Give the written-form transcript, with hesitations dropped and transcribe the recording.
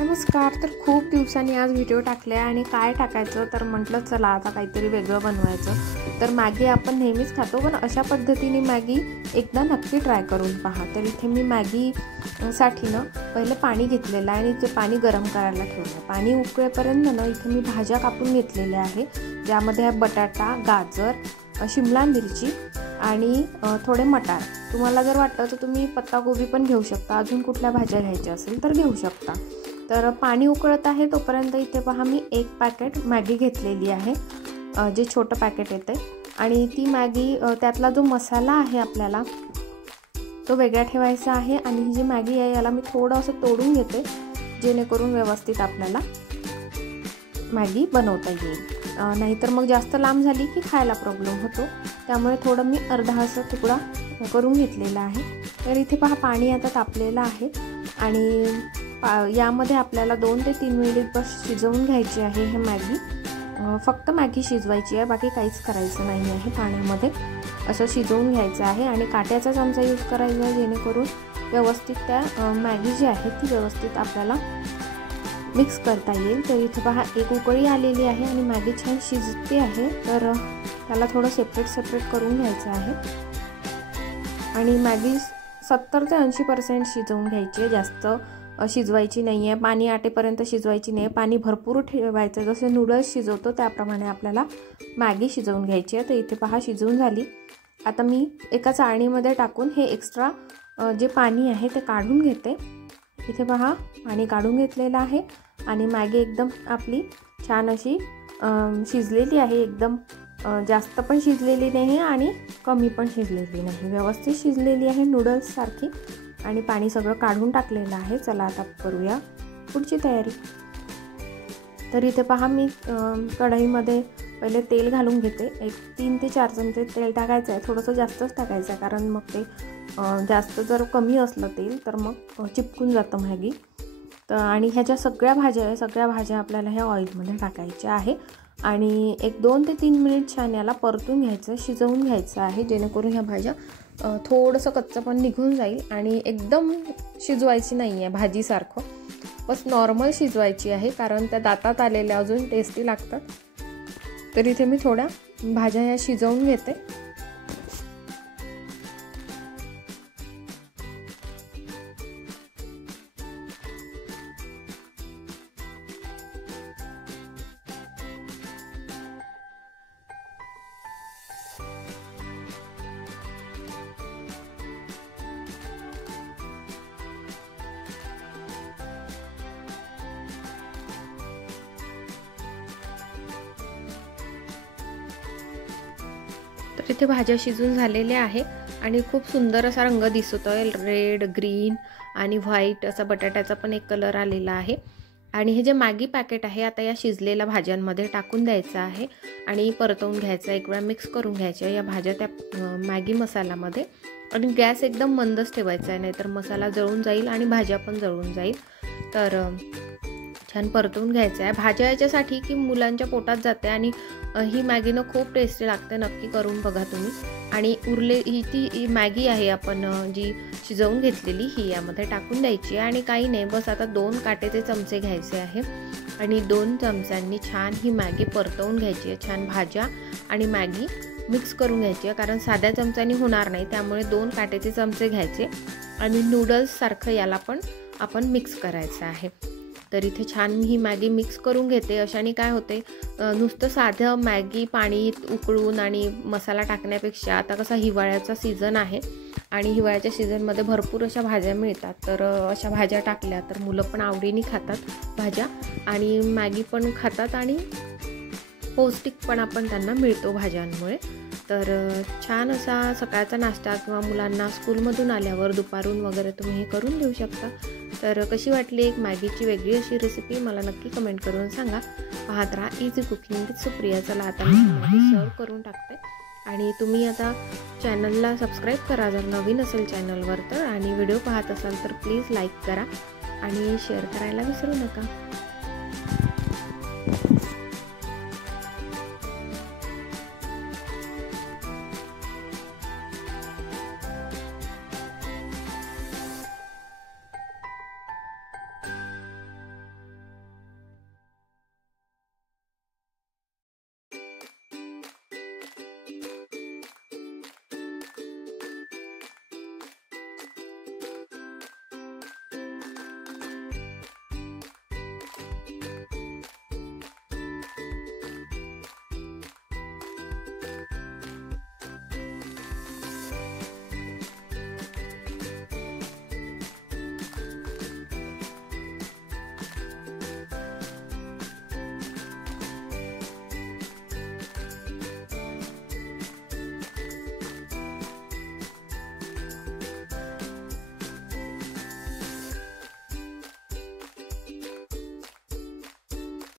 नमस्कार। तर खूप दिवसांनी आज व्हिडिओ टाकले आणि काय टाकायचं तर म्हटलं चला आता काहीतरी वेगळं बनवायचं। तर मॅगी आपण नेहमीच खातो पण अशा पद्धतीने मॅगी एकदा नक्की ट्राय करून पहा। तर इथे मी मॅगी साठी ना पहिले पाणी घेतलेलं आहे आणि ते पाणी गरम करायला ठेवलं। पाणी उकळेपर्यंत ना इथे मी भाज्या कापून घेतलेल्या आहे, ज्यामध्ये बटाटा, गाजर, शिमला मिरची आणि थोडे मटार। तुम्हाला जर वाटलं तर तुम्ही पत्तागोबी पण घेऊ शकता, अजून कुठल्या भाज्या घ्यायच्या असेल तर घेऊ शकता। तर पाणी उकळत आहे तोपर्यंत इथे पहा मी एक पॅकेट मॅगी घेतलेली आहे, जे छोटं पॅकेट येते। आणि ती मॅगी त्यातला जो मसाला आहे आपल्याला तो वेगळा ठेवायचा आहे। आणि ही जी मॅगी आहे याला मी थोडं असं तोडून घेते, जेणेकरून व्यवस्थित आपल्याला मॅगी बनवता येईल। नाहीतर मग जास्त लांब झाली की खायला प्रॉब्लेम होतो, त्यामुळे थोडं मी अर्धा असा तुकडा करून घेतलेला आहे। तर इथे पहा पाणी आता तापलेलं आहे आणि यामध्ये आपल्याला 2 ते 3 मिनिट बस शिजवून घ्यायची आहे हे मॅगी। फक्त मॅगी शिजवायची आहे, बाकी काहीच करायचं नाही आहे। पाण्यामध्ये असं शिजवून घ्यायचं आहे आणि काट्याचा चमचा यूज करायचा आहे, जेणेकरून व्यवस्थित त्या मॅगी जी आहे ती व्यवस्थित आपल्याला मिक्स करता येईल। तर इथे पहा एक उकळी आलेली आहे आणि मॅगी छान शिजते आहे, तर त्याला थोडं सेपरेट करून घ्यायचं आहे। आणि मॅगी 70 ते 80% शिजवून घ्यायची आहे, जास्त शिजवायची नाही आहे। पाणी आटेपर्यंत शिजवायची नाही आहे, पाणी भरपूर ठेवायचं, जसे नूडल्स शिजवतो त्याप्रमाणे आपल्याला मॅगी शिजवून घ्यायची आहे। तर इथे पहा शिजवून झाली। आता मी एका चाळणीमध्ये टाकून हे एक्स्ट्रा जे पाणी आहे ते काढून घेते। इथे पहा पाणी काढून घेतलेलं आहे आणि मॅगी एकदम आपली छान अशी शिजलेली आहे। एकदम जास्त पण शिजलेली नाही आणि कमी पण शिजलेली नाही, व्यवस्थित शिजलेली आहे नूडल्स सारखी। आणि पाणी सगळं काढून टाकलेलं आहे। चला आता करूया पुढची तयारी। तर इथे पहा मी कढईमध्ये पहिले तेल घालून घेते। एक 3 ते 4 चमचे तेल टाकायचं आहे, थोडंसं जास्तच टाकायचं आहे, कारण मग ते जास्त जर कमी असलं तेल तर मग चिपकून जातं मॅगी। तर आणि ह्याच्या सगळ्या भाज्या आपल्याला ह्या ऑइलमध्ये टाकायच्या आहे आणि एक 2 ते 3 मिनिट छान याला परतून घ्यायचं, शिजवून घ्यायचं आहे, जेणेकरून ह्या भाज्या थोडंसं कच्चं पण निघून जाईल। आणि एकदम शिजवायची नाही आहे भाजीसारखं, बस नॉर्मल शिजवायची आहे, कारण त्या दातात आलेल्या अजून टेस्टी लागतात। तर इथे मी थोड्या भाज्या ह्या शिजवून घेते। तर इथे भाज्या शिजून झालेल्या आहे आणि खूप सुंदर असा रंग दिसतोय, रेड, ग्रीन आणि व्हाईट असा बटाट्याचा पण एक कलर आलेला आहे। आणि हे जे मॅगी पॅकेट आहे आता या शिजलेल्या भाज्यांमध्ये टाकून द्यायचं आहे आणि परतवून घ्यायचं, एक वेळा मिक्स करून घ्यायच्या या भाज्या त्या मॅगी मसाल्यामध्ये। आणि गॅस एकदम मंदच ठेवायचा आहे, नाहीतर मसाला जळून जाईल आणि भाज्या पण जळून जाईल। तर छान परतवून घ्यायचं आहे। भाज्या याच्यासाठी की मुलांच्या पोटात जाते आणि ही मॅगीनं खूप टेस्टी लागते, नक्की करून बघा तुम्ही। आणि ही ती मॅगी आहे आपण जी शिजवून घेतलेली ही यामध्ये टाकून द्यायची आहे आणि काही नाही, बस आता 2 काटेचे चमचे घ्यायचे आहे आणि 2 चमच्यांनी छान ही मॅगी परतवून घ्यायची आहे। छान भाज्या आणि मॅगी मिक्स करून घ्यायची आहे, कारण साध्या चमच्यानी होणार नाही, त्यामुळे 2 काटेचे चमचे घ्यायचे आणि नूडल्स सारखं याला पण आपण मिक्स करायचं आहे। तर इथे छान ही मॅगी मिक्स करून घेते। अशाने काय होते, नुसतं साधं मॅगी पाणी उकळून आणि मसाला टाकण्यापेक्षा, आता कसा हिवाळ्याचा सीझन आहे आणि हिवाळ्याच्या सीझनमध्ये भरपूर अशा भाज्या मिळतात, तर अशा भाज्या टाकल्या तर मुलं पण आवडीने खातात भाज्या आणि मॅगी पण खातात आणि पौष्टिकपणा पण त्यांना मिळतो भाज्यांमुळे। तर छान असा सकाळचा नाश्ता किंवा मुलांना स्कूलमधून आल्यावर दुपारून वगैरे तुम्ही हे करून देऊ शकता। तर कशी वाटली एक मॅगीची वेगळी अशी रेसिपी मला नक्की कमेंट करून सांगा। पाहत राहा इझी कुकिंग विथ सुप्रिया। चला आता मी मॅगी सर्व करून टाकते आणि तुम्ही आता चॅनलला सबस्क्राईब करा जर नवीन असेल चॅनलवर तर, आणि व्हिडिओ पाहत असाल तर प्लीज लाईक करा आणि शेअर करायला विसरू नका।